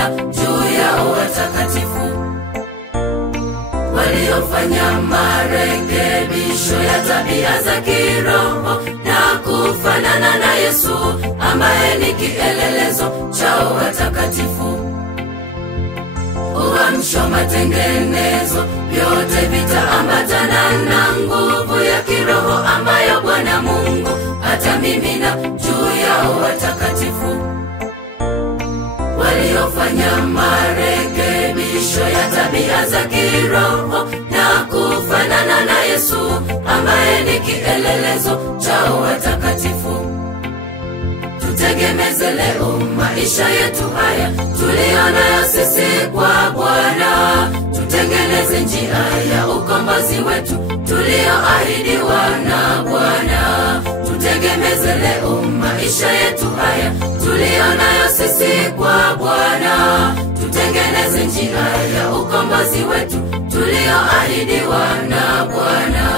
na juu ya watakatifu waliofanya marekebisho ya tabia za kiroho na kufanana na Yesu ambaye ni kielelezo cha watakatifu. Uamsho, matengenezo, yote vitaambatana na nguvu ya kiroho ambayo Bwana Mungu atamimina juu ya watakatifu waliofanya marekebisho ya tabia za kiroho na kufanana na Yesu ambaye ni kielelezo cha watakatifu. Tutegemeze leo maisha yetu haya tulionayo sisi kwa Bwana. Tutengeneze njia ya ukombozi wetu tulioahidiwa na Bwana. Tutegemeze leo maisha yetu haya tulionayo sisi kwa Bwana. Tutengeneze njia ya ukombozi wetu tulioahidiwa na Bwana.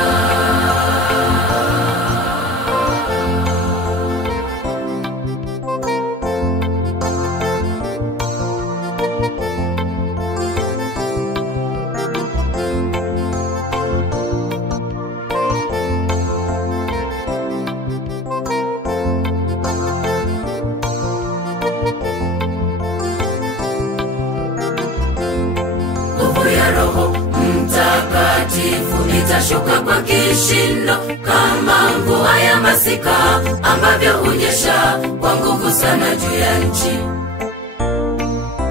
Roho Mtakatifu itashuka kwa kishindo kama mvua ya masika ambavyo hunyesha kwa nguvu sana juu ya nchi.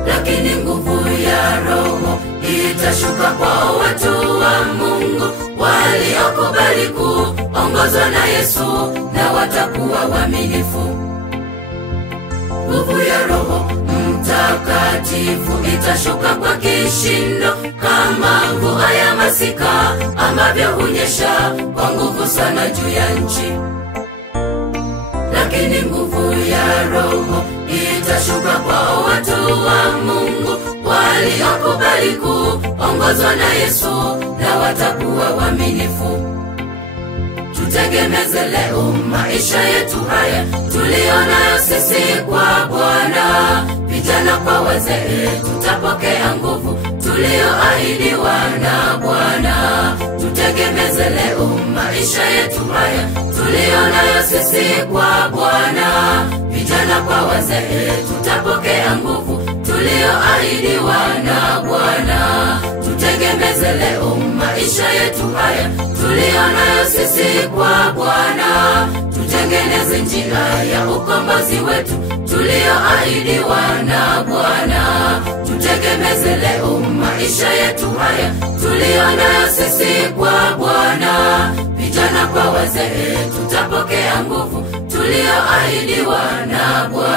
Lakini nguvu ya Roho itashuka kwa watu wa Mungu waliokubali kuongozwa na Yesu na watakuwa waaminifu. Nguvu ya Roho Mtakatifu itashuka kwa kishindo kama mvua ya masika ambavyo hunyesha kwa nguvu sana juu ya nchi. Lakini nguvu ya Roho itashuka kwa watu wa Mungu waliokubali kuongozwa na Yesu na watakuwa waaminifu. Tutegemeze leo maisha yetu haya tulionayo sisi kwa Bwana. Vijana kwa wazee tutapokea nguvu tulioahidiwa na Bwana. Tutegemeze leo maisha yetu haya tulionayo sisi kwa Bwana. Vijana kwa wazee tutapokea nguvu tulioahidiwa na Bwana. Tutegemeze leo maisha yetu haya tulionayo sisi kwa Bwana. Tutengeneze njia ya ukombozi wetu tulioahidiwa na Bwana. Tutegemeze leo maisha yetu haya tulionayo sisi kwa Bwana. Vijana kwa wazee tutapokea nguvu tulioahidiwa na Bwana.